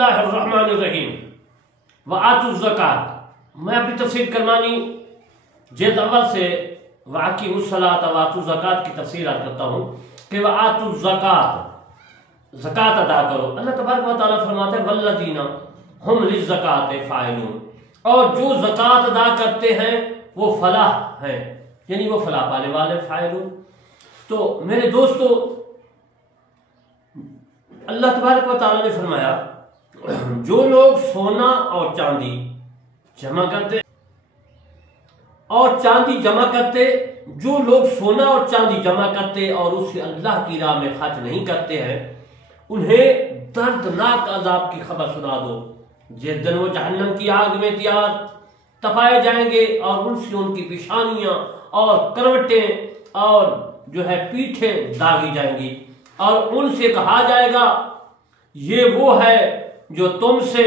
اللہ الرحمن الرحیم وآتوا الزکات۔ میں اپنی تفسیر کرمانی جلد اول سے وَأَقِیمُوا الصَّلَاةَ وَآتُوا الزَّکَاۃَ کی تفسیر عرض کرتا ہوں کہ وَآتُوا الزَّکَاۃَ، زکات ادا کرو۔ اللہ تبارک و تعالیٰ فرماتے ہیں وَالَّذِینَ هُمْ لِلزَّکَاةِ فَاعِلُونَ، اور جو زکات ادا کرتے ہیں وہ فلاح ہیں، یعنی وہ فلاح پانے والے فاعلون۔ تو میرے دوستو، اللہ تبارک و تعالیٰ نے فرمایا جو لوگ سونا اور چاندی جمع کرتے جو لوگ سونا اور چاندی جمع کرتے اور اسے اللہ کی راہ میں خرچ نہیں کرتے ہیں، انہیں دردناک عذاب کی خبر سنا دو، جس دن وہ جہنم کی آگ میں تیار تپائے جائیں گے اور ان سے ان کی پیشانیاں اور کروٹیں اور جو ہے پیٹھیں داغی جائیں گی، اور ان سے کہا جائے گا یہ وہ ہے جو تم سے،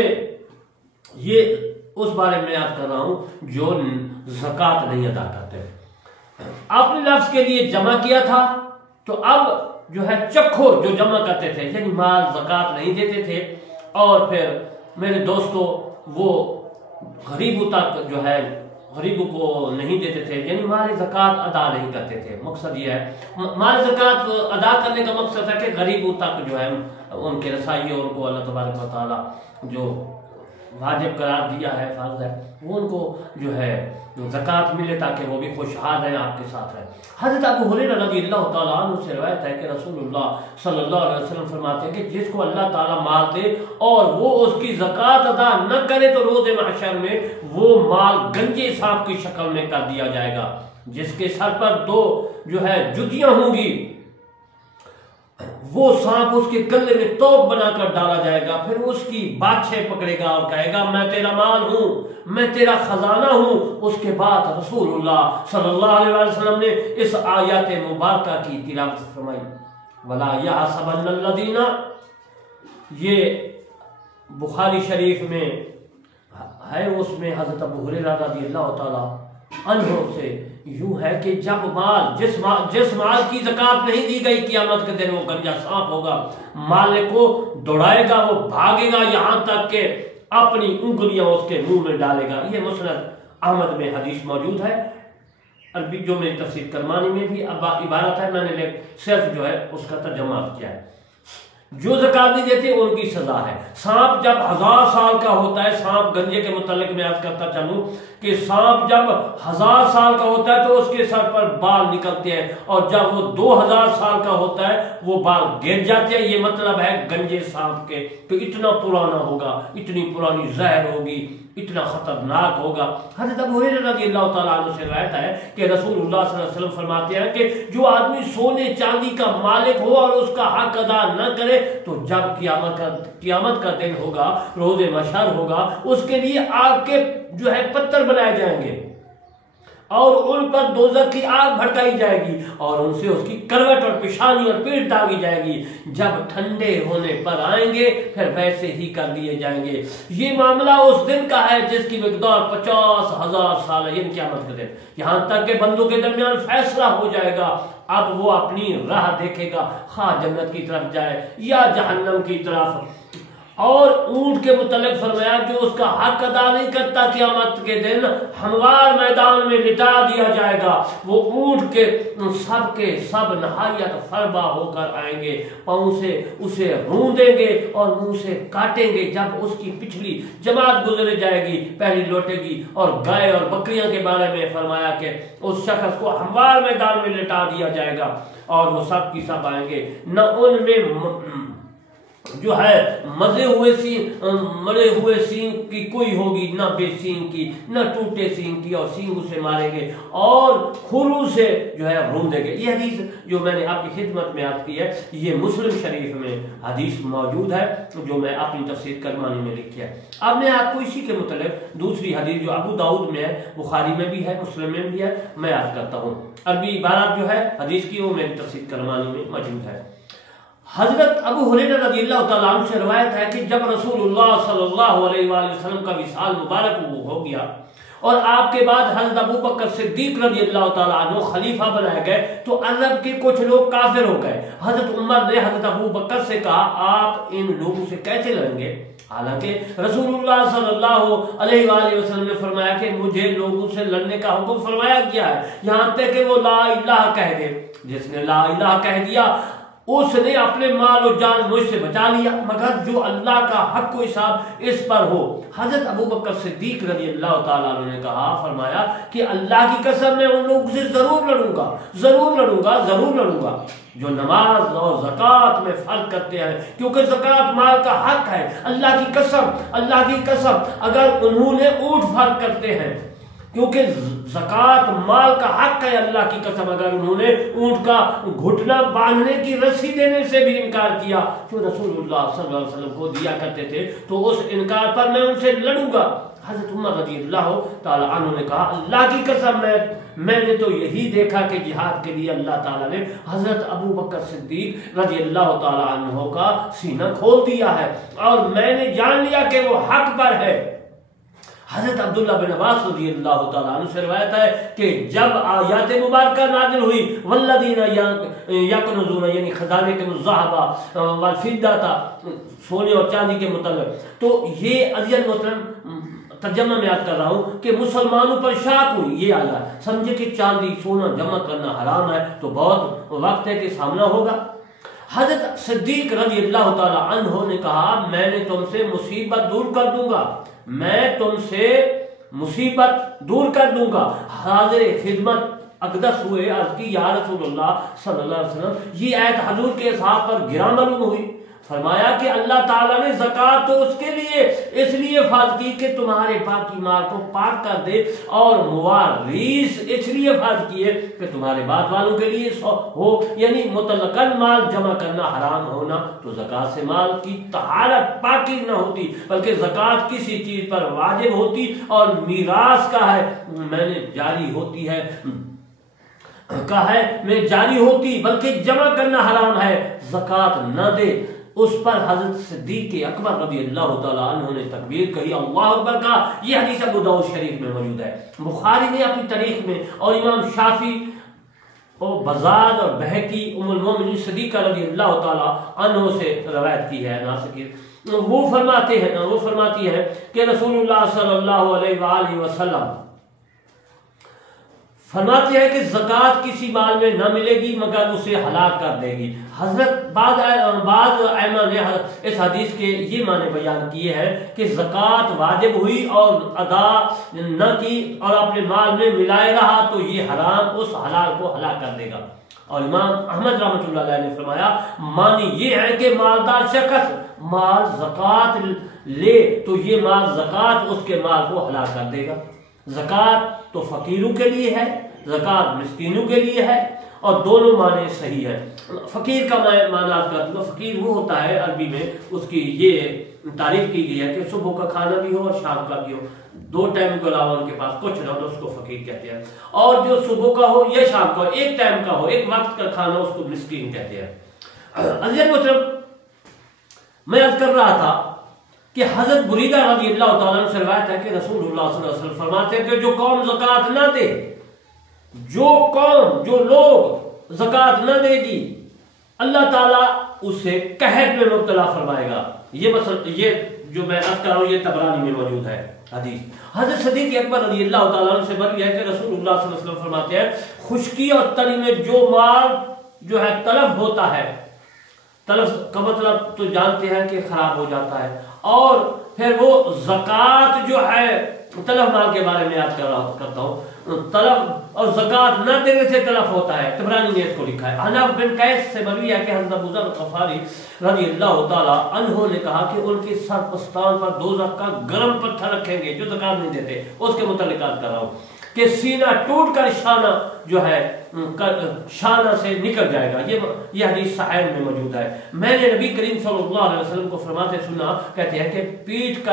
یہ اس بارے میں یاد کر رہا ہوں جو زکات نہیں ادا کرتے۔ آپ نے لفظ کے لیے جمع کیا تھا، تو اب جو ہے چکھور جو جمع کرتے تھے یعنی مال زکات نہیں دیتے تھے، اور پھر میرے دوستو وہ غریبوں تک جو ہے غریبوں کو نہیں دیتے تھے، یعنی مال زکات ادا نہیں کرتے تھے۔ مقصد یہ ہے مال زکات ادا کرنے کا مقصد ہے کہ غریبوں تک جو ہے ان کے رسائی، اور ان کو اللہ تبارک و تعالیٰ جو واجب قرار دیا ہے، فرض ہے، وہ ان کو جو ہے زکات ملے تاکہ وہ بھی خوشحال رہیں، آپ کے ساتھ رہیں۔ حضرت ابو ہریرہ رضی اللہ تعالیٰ عنہ سے روایت ہے کہ رسول اللہ صلی اللہ علیہ وسلم فرماتے ہیں کہ جس کو اللہ تعالیٰ مال دے اور وہ اس کی زکات ادا نہ کرے تو روز محشر میں وہ مال گنجے سانپ کی شکل میں کر دیا جائے گا، جس کے سر پر دو جو ہے جتیاں ہوں گی، وہ سانپ اس کے گلے میں توق بنا کر ڈالا جائے گا، پھر اس کی بادشاہ پکڑے گا اور کہے گا میں تیرا مال ہوں، میں تیرا خزانہ ہوں۔ اس کے بعد رسول اللہ صلی اللہ علیہ وسلم نے اس آیات مبارکہ کی تلاوت فرمائی، وَلَا يَحْسَبَنَّ الَّذِينَ، یہ بخاری شریف میں ہے، اس میں حضرت ابو ہریرہ رضی اللہ تعالیٰ عنہ سے یوں ہے کہ جب جس مال کی زکات نہیں دی گئی، قیامت کے دن وہ گنجا سانپ ہوگا، مالک کو دوڑائے گا، وہ بھاگے گا یہاں تک کہ اپنی انگلیاں اس کے منہ میں ڈالے گا۔ یہ مسند احمد میں حدیث موجود ہے، عربی جو میری تفسیر کرمانی میں بھی عبارت ہے، میں نے صرف جو ہے اس کا ترجمہ کیا ہے۔ جو زکات نہیں دیتے ان کی سزا ہے۔ سانپ جب 1000 سال کا ہوتا ہے، سانپ گنجے کے متعلق میں عرض کرتا چلوں کہ سانپ جب 1000 سال کا ہوتا ہے تو اس کے سر پر بال نکلتے ہیں، اور جب وہ 2000 سال کا ہوتا ہے وہ بال گر جاتے ہیں۔ یہ مطلب ہے گنجے سانپ کے کہ اتنا پرانا ہوگا، اتنی پرانی زہر ہوگی، اتنا خطرناک ہوگا۔ حضرت ابو ہریرہ رضی اللہ تعالیٰ عنہ سے روایت ہے کہ رسول اللہ صلی اللہ علیہ وسلم فرماتے ہیں کہ جو آدمی سونے چاندی کا مالک ہو اور اس کا حق ادا نہ کرے تو جب قیامت کا دن ہوگا، روز محشر ہوگا، اس کے لیے آگ کے جو ہے پتھر بنائے جائیں گے اور ان پر دوزخ کی آگ بھڑکائی جائے گی، اور ان سے اس کی کروٹ اور پیشانی اور پیٹھ داغی جائے گی۔ جب ٹھنڈے ہونے پر آئیں گے پھر ویسے ہی کر دیے جائیں گے۔ یہ معاملہ اس دن کا ہے جس کی مقدار 50,000 سال ہے، یعنی قیامت کا دن، یہاں تک کہ بندوں کے درمیان فیصلہ ہو جائے گا۔ اب وہ اپنی راہ دیکھے گا، خواہ جنت کی طرف جائے یا جہنم کی طرف۔ اور اونٹ کے متعلق فرمایا جو اس کا حق ادا نہیں کرتا، قیامت کے دن ہموار میدان میں لٹا دیا جائے گا۔ وہ اونٹ کے سب نہایت فربا ہو کر آئیں گے، پاؤں سے اسے روندیں گے اور منہ سے کاٹیں گے۔ جب اس کی پچھلی جماعت گزر جائے گی پہلی لوٹے گی، اور گائے اور بکریاں کے بارے میں فرمایا کہ اس شخص کو ہموار میدان میں لٹا دیا جائے گا، اور وہ سب کی سب آئیں گے، نہ ان میں جو ہے مرے ہوئے سینگ کی کوئی ہوگی، نہ بے سینگ کی، نہ ٹوٹے سینگ کی، اور سینگ اسے ماریں گے اور کھرو سے جو ہے روندیں گے۔ یہ حدیث جو میں نے آپ کی خدمت میں عرض کی ہے، یہ مسلم شریف میں حدیث موجود ہے جو میں اپنی تفسیر کرمانی میں لکھی ہے۔ اب میں آپ کو اسی کے متعلق دوسری حدیث جو ابو داؤد میں ہے، بخاری میں بھی ہے، مسلم میں بھی ہے، میں عرض کرتا ہوں۔ عربی عبارت جو ہے حدیث کی وہ میری تفسیر کرمانی میں موجود ہے۔ حضرت ابو ہریرہ رضی اللہ تعالیٰ عنہ سے روایت ہے کہ جب رسول اللہ صلی اللہ علیہ وآلہ وسلم کا وصال مبارک ہو گیا اور آپ کے بعد حضرت ابو بکر صدیق رضی اللہ تعالیٰ عنہ خلیفہ بنائے گئے تو عرب کے کچھ لوگ کافر ہو گئے۔ حضرت عمر نے حضرت ابو بکر سے کہا آپ ان لوگوں سے کیسے لڑیں گے؟ حالانکہ رسول اللہ صلی اللہ علیہ وآلہ وسلم نے فرمایا کہ مجھے لوگوں سے لڑنے کا حکم فرمایا گیا ہے، یہاں تک کہ وہ لا الہ کہہ دے۔ جس نے لا الہ کہہ دیا اس نے اپنے مال و جان مجھ سے بچا لیا، مگر جو اللہ کا حق و حساب اس پر ہو۔ حضرت ابو بکر صدیق رضی اللہ تعالیٰ عنہ نے کہا، فرمایا کہ اللہ کی قسم میں ان لوگوں سے ضرور لڑوں گا، ضرور لڑوں گا، ضرور لڑوں گا جو نماز اور زکوٰۃ میں فرق کرتے ہیں، کیونکہ زکوٰۃ مال کا حق ہے۔ اللہ کی قسم اگر انہوں نے اونٹ فرق کرتے ہیں، کیونکہ زکوٰۃ مال کا حق ہے، اللہ کی قسم اگر انہوں نے اونٹ کا گھٹنا باندھنے کی رسی دینے سے بھی انکار کیا جو رسول اللہ صلی اللہ علیہ وسلم کو دیا کرتے تھے تو اس انکار پر میں ان سے لڑوں گا۔ حضرت عمر رضی اللہ تعالیٰ عنہ نے کہا، اللہ کی قسم میں نے تو یہی دیکھا کہ جہاد کے لیے اللہ تعالیٰ نے حضرت ابو بکر صدیق رضی اللہ تعالیٰ عنہ کا سینہ کھول دیا ہے اور میں نے جان لیا کہ وہ حق پر ہے۔ حضرت عبداللہ بن عباس رضی اللہ تعالیٰ عنہ سے روایت ہے کہ جب آیات مبارکہ نازل ہوئی والذین یکنزون یعنی خزانے کے الذھب والفضہ تھا، سونے اور چاندی کے متعلق، تو یہ عزیز محترم ترجمہ میں یاد کر رہا ہوں کہ مسلمانوں پر شاک ہوئی یہ آیات، سمجھے کہ چاندی سونا جمع کرنا حرام ہے تو بہت وقت ہے کہ سامنا ہوگا۔ حضرت صدیق رضی اللہ تعالیٰ عنہ نے کہا، میں نے تم سے مصیبت دور کر دوں گا، میں تم سے مصیبت دور کر دوں گا۔ حاضر خدمت اقدس ہوئے، عرض کی یا رسول اللہ صلی اللہ علیہ وسلم یہ آیت حضور کے اصحاب پر گراں معلوم ہوئی۔ فرمایا کہ اللہ تعالیٰ نے زکوٰۃ تو اس کے لیے اس لیے فرض کی کہ تمہارے باقی مال کو پاک کر دے، اور مواریث اس لیے فرض کیے کہ تمہارے بعد والوں کے لیے ہو، یعنی مطلقاً مال جمع کرنا حرام ہونا تو زکوٰۃ سے مال کی طہارت پاکی نہ ہوتی، بلکہ زکوٰۃ کسی چیز پر واجب ہوتی اور میراث کا ہے میں نے جاری ہوتی ہے میں جاری ہوتی، بلکہ جمع کرنا حرام ہے، زکوٰۃ نہ دے۔ اس پر حضرت صدیق اکبر رضی اللہ تعالیٰ عنہ نے تکبیر کہی، اللہ اکبر کا۔ یہ حدیث ابو داؤد شریف میں موجود ہے، بخاری نے اپنی تاریخ میں، اور امام شافعی اور بزاد اور بہقی ام المومنین صدیقہ رضی اللہ تعالیٰ عنہ سے روایت کی ہے ناسکیر۔ وہ فرماتی ہے کہ رسول اللہ صلی اللہ علیہ وآلہ وسلم فرماتے ہیں کہ زکوٰۃ کسی مال میں نہ ملے گی مگر اسے ہلاک کر دے گی۔ حضرت بعض ائمہ نے اس حدیث کے یہ معنی بیان کیے ہیں کہ زکوٰۃ واجب ہوئی اور ادا نہ کی اور اپنے مال میں ملائے رہا تو یہ حرام اس حلال کو ہلاک کر دے گا۔ اور امام احمد رحمۃ اللہ علیہ نے فرمایا معنی یہ ہے کہ مالدار شخص مال زکوٰۃ لے تو یہ مال زکوٰۃ اس کے مال کو ہلاک کر دے گا۔ زکوٰۃ تو فقیروں کے لیے ہے، زکوٰۃ مسکینوں کے لیے ہے، اور دونوں معنی صحیح ہے۔ فقیر کا معنی آپ کرتے ہیں، فقیر وہ ہوتا ہے عربی میں اس کی یہ تعریف کی گئی ہے کہ صبح کا کھانا بھی ہو اور شام کا بھی ہو، دو ٹائم کے علاوہ ان کے پاس کچھ نہ ہو تو اس کو فقیر کہتے ہیں، اور جو صبح کا ہو یا شام کا ہو، ایک ٹائم کا ہو، ایک وقت کا کھانا، اس کو مسکین کہتے ہیں۔ عزیز محترم، میں عرض کر رہا تھا کہ حضرت بریدہ رضی اللہ تعالیٰ عنہ سے روایت ہے کہ رسول اللہ صلی اللہ علیہ وسلم فرماتے ہیں کہ جو قوم زکوٰۃ نہ دے، جو لوگ زکوٰۃ نہ دے گی، اللہ تعالیٰ اسے قحط میں مبتلا فرمائے گا۔ یہ جو میں عرض کر رہا ہوں یہ طبرانی میں موجود ہے حدیث۔ حضرت صدیق اکبر رضی اللہ تعالیٰ عنہ سے مروی ہے کہ رسول اللہ صلی اللہ علیہ وسلم فرماتے ہیں خشکی اور تری میں جو مال جو ہے تلف ہوتا ہے، تلف کا مطلب تو جانتے ہیں کہ خراب ہو جاتا ہے، اور پھر وہ زکوٰۃ جو ہے تلف مال کے بارے میں یاد کرتا ہوں، تلف اور زکوٰۃ نہ دینے سے تلف ہوتا ہے، طبرانی نے اس کو لکھا ہے۔ حنف بن قیس سے مروی ہے کہ حضرت ابو ذر غفاری رضی اللہ تعالیٰ عنہ نے کہا کہ ان کے سر پستان پر دوزخ کا گرم پتھر رکھیں گے جو زکوٰۃ نہیں دیتے، اس کے متعلق یاد کر رہا ہوں کہ سینہ ٹوٹ کر شانہ جو ہے شانہ سے نکل جائے گا۔ یہ حدیث صحیح میں موجود ہے۔ میں نے نبی کریم صلی اللہ علیہ وسلم کو فرماتے سنا، کہتے ہیں کہ پیٹ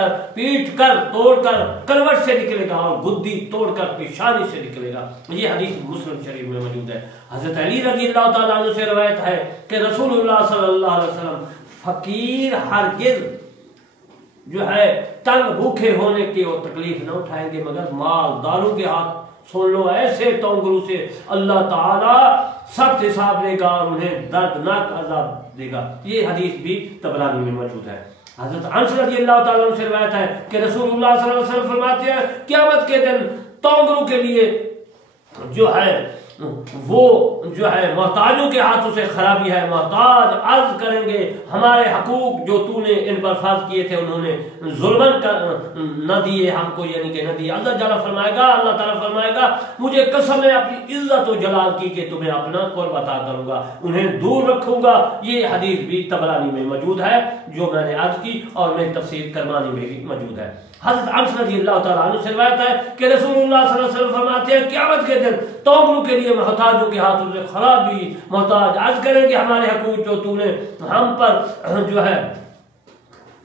کر توڑ کر کروٹ سے نکلے گا اور گدی توڑ کر پیشانی سے نکلے گا۔ یہ حدیث مسلم شریف میں موجود ہے۔ حضرت علی رضی اللہ تعالیٰ عنہ سے روایت ہے کہ رسول اللہ صلی اللہ علیہ وسلم فقیر ہرگز جو ہے تنگ بھوکے ہونے کی وہ تکلیف نہ اٹھائیں گے مگر مالداروں کے ہاتھ۔ سن لو ایسے تونگروں سے اللہ تعالیٰ سخت حساب لے گا اور انہیں دردناک عذاب دے گا۔ یہ حدیث بھی طبرانی میں موجود ہے۔ حضرت انس رضی اللہ تعالیٰ عنہ سے روایت ہے کہ رسول اللہ صلی اللہ علیہ وسلم فرماتے ہیں قیامت کے دن تونگروں کے لیے جو ہے وہ جو ہے محتاجوں کے ہاتھوں سے خرابی ہے۔ محتاج عرض کریں گے ہمارے حقوق جو تو نے ان پر فرض کیے تھے انہوں نے ظلمن نہ دیے ہم کو، یعنی کہ نہ دیے۔ اللہ تعالیٰ فرمائے گا، اللہ تعالیٰ فرمائے گا مجھے قسم ہے اپنی عزت و جلال کی کہ تمہیں اپنا قرب عطا کروں گا، انہیں دور رکھوں گا۔ یہ حدیث بھی طبرانی میں موجود ہے جو میں نے عرض کی اور میری تفسیر کرمانی میں بھی موجود ہے۔ حضرت انس رضی اللہ تعالیٰ عنہ سے روایت ہے کہ رسول اللہ صلی اللہ علیہ وسلم فرماتے ہیں قیامت کے دن تونگروں کے لیے محتاجوں کے ہاتھوں سے خرابی، محتاج عرض کریں کہ ہمارے حقوق جو تو نے ہم پر جو ہے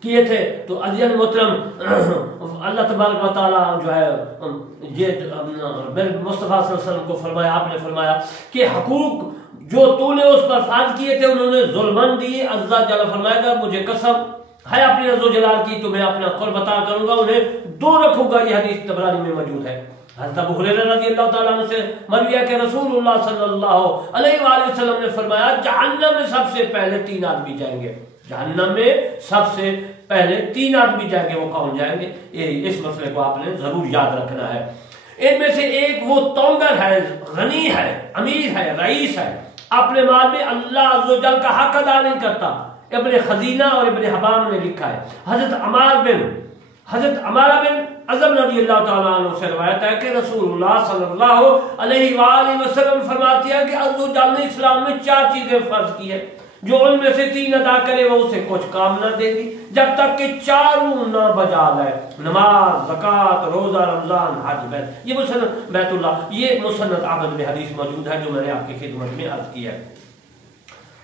کیے تھے۔ تو عزیزاً محترم اللہ تبارک و تعالیٰ جو ہے یہ مصطفیٰ صلی اللہ علیہ وسلم کو فرمایا، آپ نے فرمایا کہ حقوق جو تو نے اس پر فرض کیے تھے انہوں نے ظلمن دیے۔ اللہ تعالیٰ فرمائے گا مجھے قسم ہے اپنی عز و جلال کی تمہیں اپنا قرب عطا کروں گا، انہیں دور رکھوں گا۔ یہ حدیث طبرانی میں موجود ہے۔ حضرت ابو ہریرہ رضی اللہ تعالیٰ عنہ سے مروی ہے کہ رسول اللہ صلی اللہ علیہ وآلہ وسلم نے فرمایا جہنم میں سب سے پہلے 3 آدمی جائیں گے، جہنم میں سب سے پہلے 3 آدمی جائیں گے۔ وہ کون جائیں گے؟ اس مسئلے کو آپ نے ضرور یاد رکھنا ہے۔ ان میں سے ایک وہ تونگر ہے، غنی ہے، امیر ہے، رئیس ہے، اپنے مال میں اللہ عز و جل کا حق ادا نہیں کرتا۔ ابن خزینہ اور ابن حبام نے لکھا ہے۔ حضرت عمارہ بن عزم رضی اللہ تعالیٰ عنہ سے روایت ہے کہ رسول اللہ صلی اللہ علیہ وآلہ وسلم فرماتے ہیں کہ عز و جل نے اسلام میں 4 چیزیں فرض کی ہے، جو ان میں سے 3 ادا کرے وہ اسے کچھ کام نہ دے گی جب تک کہ 4 نہ بجا لائے، نماز، زکوٰۃ، روزہ، رمضان، حج، بیت۔ یہ مسند بیت اللہ، یہ مسند احمد میں حدیث موجود ہے جو میں نے آپ کی خدمت میں عرض کی ہے۔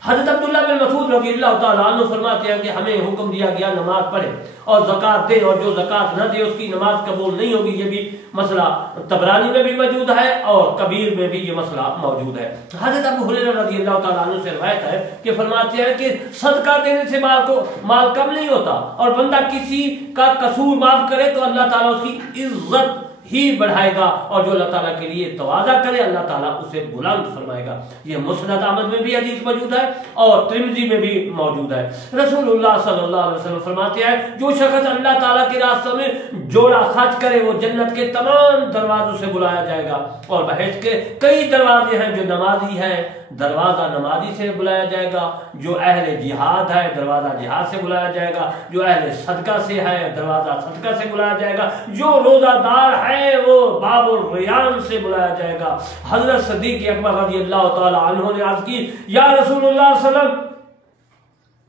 حضرت عبداللہ بن مسعود رضی اللہ تعالیٰ عنہ فرماتے ہیں کہ ہمیں حکم دیا گیا نماز پڑھے اور زکوٰۃ دے، اور جو زکوٰۃ نہ دے اس کی نماز قبول نہیں ہوگی۔ یہ بھی مسئلہ طبرانی میں بھی موجود ہے اور کبیر میں بھی یہ مسئلہ موجود ہے۔ حضرت ابو ہریرہ رضی اللہ تعالیٰ عنہ سے روایت ہے کہ فرماتے ہیں کہ صدقہ دینے سے مال کم نہیں ہوتا، اور بندہ کسی کا قصور معاف کرے تو اللہ تعالیٰ اس کی عزت ہی بڑھائے گا، اور جو اللہ تعالیٰ کے لیے تواضع کرے اللہ تعالیٰ اسے بلند فرمائے گا۔ یہ مسند احمد میں بھی حدیث موجود ہے اور ترمذی میں بھی موجود ہے۔ رسول اللہ صلی اللہ علیہ وسلم فرماتے ہیں جو شخص اللہ تعالیٰ کے راستوں میں جوڑا خرچ کرے وہ جنت کے تمام دروازوں سے بلایا جائے گا، اور بہشت کے کئی دروازے ہیں جو نمازی ہیں، دروازہ نمازی سے بلایا جائے گا، جو اہل جہاد ہے دروازہ جہاد سے بلایا جائے گا، جو اہل صدقہ سے ہے دروازہ صدقہ سے بلایا جائے گا، جو روزہ دار ہے وہ باب الریان سے بلایا جائے گا۔ حضرت صدیق اکبر رضی اللہ تعالی عنہ نے عرض کی یا رسول اللہ صلی اللہ علیہ وسلم،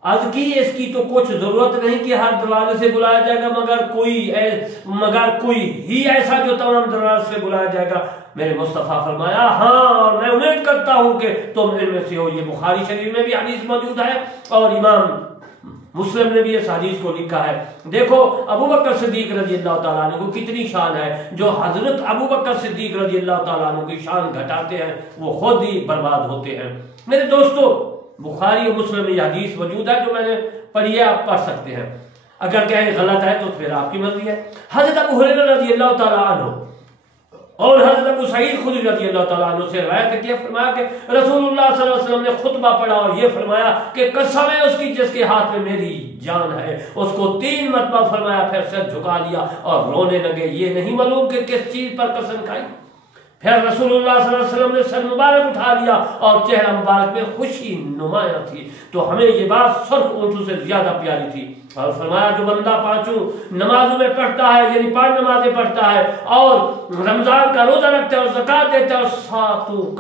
عرض کی اس کی تو کچھ ضرورت نہیں کہ ہر دروازے سے بلایا جائے گا مگر کوئی ہی ایسا جو تمام دروازے سے بلایا جائے گا۔ میرے مصطفیٰ فرمایا ہاں، اور میں امید کرتا ہوں کہ تم ان میں سے ہو۔ یہ بخاری شریف میں بھی حدیث موجود ہے اور امام مسلم نے بھی اس حدیث کو لکھا ہے۔ دیکھو ابو بکر صدیق رضی اللہ تعالیٰ عنہ کو کتنی شان ہے، جو حضرت ابو بکر صدیق رضی اللہ تعالیٰ عنہ کی شان گھٹاتے ہیں وہ خود ہی برباد ہوتے ہیں۔ میرے دوستو بخاری اور مسلم میں یہ حدیث موجود ہے جو میں نے پڑھی ہے، آپ پڑھ سکتے ہیں، اگر کہیں غلط ہے تو پھر آپ کی مرضی ہے۔ حضرت ابو ہریرہ رضی اللہ تعالیٰ عنہ اور حضرت ابو سعید خدری رضی اللہ تعالیٰ عنہ سے روایت ہے، فرمایا کہ رسول اللہ صلی اللہ علیہ وسلم نے خطبہ پڑھا اور یہ فرمایا کہ قسم ہے اس کی جس کے ہاتھ میں میری جان ہے۔ اس کو 3 مرتبہ فرمایا، پھر سر جھکا لیا اور رونے لگے۔ یہ نہیں معلوم کہ کس چیز پر قسم کھائی۔ پھر رسول اللہ صلی اللہ علیہ وسلم نے سر مبارک اٹھا لیا اور چہرہ مبارک میں خوشی نمایاں تھی، تو ہمیں یہ بات سرخ اونٹوں سے زیادہ پیاری تھی، اور فرمایا جو بندہ 5 نمازوں میں پڑھتا ہے، یعنی 5 نمازیں پڑھتا ہے اور رمضان کا روزہ رکھتا ہے اور زکوٰۃ دیتا ہے اور 7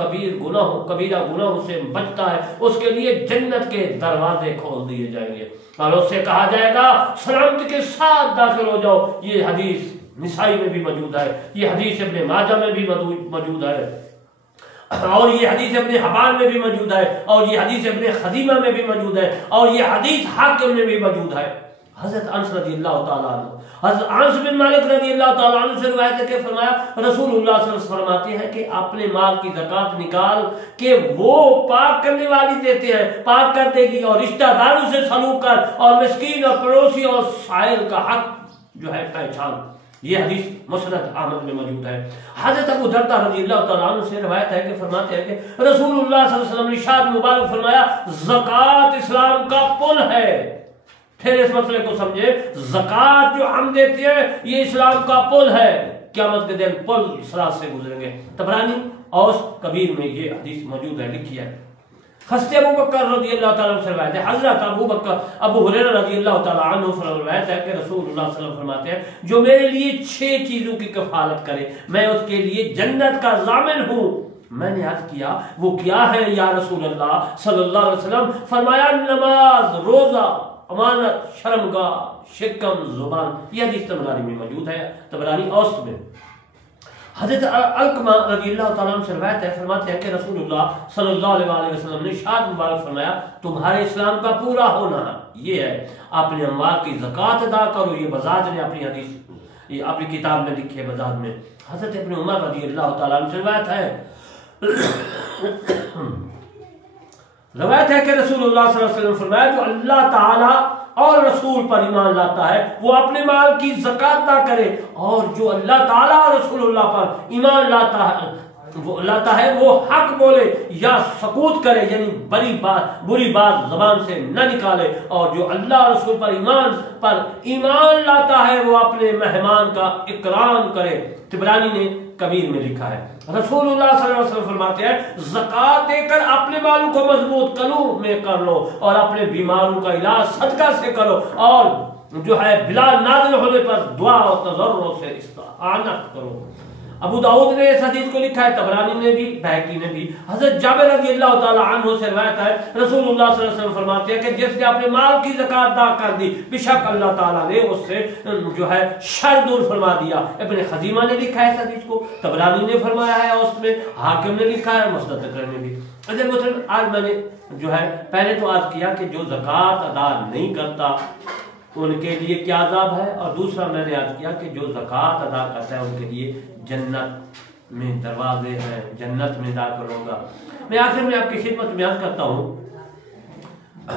کبیرہ گناہوں سے بچتا ہے، اس کے لیے جنت کے دروازے کھول دیے جائیں گے اور اس سے کہا جائے گا سلامتی کے ساتھ داخل ہو جاؤ۔ یہ حدیث نسائی میں بھی موجود ہے، یہ حدیث ابن ماجہ میں بھی موجود ہے، اور یہ حدیث ابن حبان میں بھی موجود ہے، اور یہ حدیث ابن خزیمہ میں بھی موجود ہے، اور یہ حدیث حاکم میں بھی موجود ہے۔ حضرت انس رضی اللہ تعالیٰ عنہ، حضرت انس بن مالک رضی اللہ تعالیٰ عنہ سے روایت ہے کہ فرمایا رسول اللہ صلی اللہ علیہ وسلم فرماتے ہیں کہ اپنے مال کی زکوٰۃ نکال کہ وہ پاک کرنے والی دیتے ہیں، پاک کر دے گی، اور رشتہ داروں سے سلوک کر، اور مسکین اور پڑوسی اور سائل کا حق جو ہے پہچان۔ یہ حدیث مسند احمد میں موجود ہے۔ حضرت ابو درداء رضی اللہ تعالیٰ عنہ سے روایت ہے کہ فرماتے ہیں کہ رسول اللہ صلی اللہ علیہ وسلم نے ارشاد مبارک فرمایا زکوٰۃ اسلام کا پل ہے۔ پھر اس مسئلے کو سمجھے، زکوٰۃ جو ہم دیتے ہیں یہ اسلام کا پل ہے، قیامت کے دن پل صراط سے گزریں گے۔ طبرانی اوسط کبیر میں یہ حدیث موجود ہے، لکھی ہے۔ حضرت ابو بکر رضی اللہ تعالیٰ عنہ سے روایت ہے، حضرت ابو ہریرہ رضی اللہ تعالیٰ عنہ سے روایت ہے کہ رسول اللہ صلی اللہ علیہ وسلم فرماتے ہیں جو میرے لیے 6 چیزوں کی کفالت کرے میں اس کے لیے جنت کا ضامن ہوں۔ میں نے عرض کیا وہ کیا ہے یا رسول اللہ صلی اللہ علیہ وسلم؟ فرمایا نماز، روزہ، امانت، شرمگاہ، شکم، زبان۔ یہ حدیث طبرانی میں موجود ہے، طبرانی اوسط میں۔ حضرت علقمہ رضی اللہ تعالیٰ عنہ سے روایت ہے، فرماتے ہیں کہ رسول اللہ صلی اللہ علیہ وسلم نے ارشاد مبارک فرمایا تمہارے اسلام کا پورا ہونا یہ ہے اپنے اموال کی زکوٰۃ ادا کرو۔ یہ بزاج نے اپنی حدیث یہ اپنی کتاب میں لکھی ہے، بزاج میں۔ حضرت ابن عمر رضی اللہ تعالیٰ عنہ سے روایت ہے کہ رسول اللہ صلی اللہ علیہ وسلم فرمایا جو اللہ تعالیٰ اور رسول پر ایمان لاتا ہے وہ اپنے مال کی زکوٰۃ ادا کرے، اور جو اللہ تعالیٰ اور رسول اللہ پر ایمان لاتا ہے وہ حق بولے یا سکوت کرے، یعنی بری بات زبان سے نہ نکالے، اور جو اللہ اور رسول پر ایمان لاتا ہے وہ اپنے مہمان کا اکرام کرے۔ طبرانی نے کبیر میں لکھا ہے۔ رسول اللہ صلی اللہ علیہ وسلم فرماتے ہیں زکوٰۃ دے کر اپنے مالوں کو مضبوط کلو میں کر لو، اور اپنے بیماروں کا علاج صدقہ سے کرو، اور جو ہے بلا نازل ہونے پر دعا و تضرع سے استعانت کرو۔ ابو داؤد نے اس حدیث کو لکھا ہے، طبرانی نے بھی، بہقی نے بھی۔ حضرت جابر رضی اللہ تعالیٰ عنہ سے روایت ہے رسول اللہ صلی اللہ علیہ وسلم فرماتے ہیں کہ جس نے اپنے مال کی زکوٰۃ ادا کر دی بے شک اللہ تعالیٰ نے اس سے جو ہے شر دور فرما دیا۔ ابن خزیمہ نے لکھا ہے اس حدیث کو، طبرانی نے فرمایا ہے، اس میں حاکم نے لکھا ہے، مسند اکرم نے بھی۔ آج میں نے جو ہے پہلے تو عرض کیا کہ جو زکوٰۃ ادا نہیں کرتا ان کے لیے کیا عذاب ہے، اور دوسرا میں نے عرض کیا کہ جو زکوٰۃ ادا کرتا ہے ان کے لیے جنت میں دروازے ہیں، جنت میں داخل ہوگا۔ میں آخر میں آپ کی خدمت میں عرض کرتا ہوں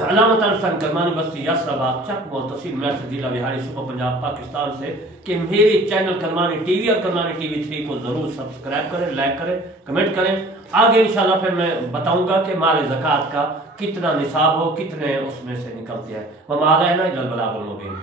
علامہ حسین کرمانی بستی یاسر آباد چک تحصیل میسر ضلع بہاری صوبہ پنجاب پاکستان سے کہ میرے چینل کرمانی ٹی وی اور کرمانی ٹی وی 3 کو ضرور سبسکرائب کریں، لائک کریں، کمنٹ کریں۔ آگے انشاءاللہ پھر میں بتاؤں گا کہ مال زکوٰۃ کا کتنا نصاب ہو، کتنے اس میں سے نکلتے ہیں۔ وما علینا الا البلاغ المبین۔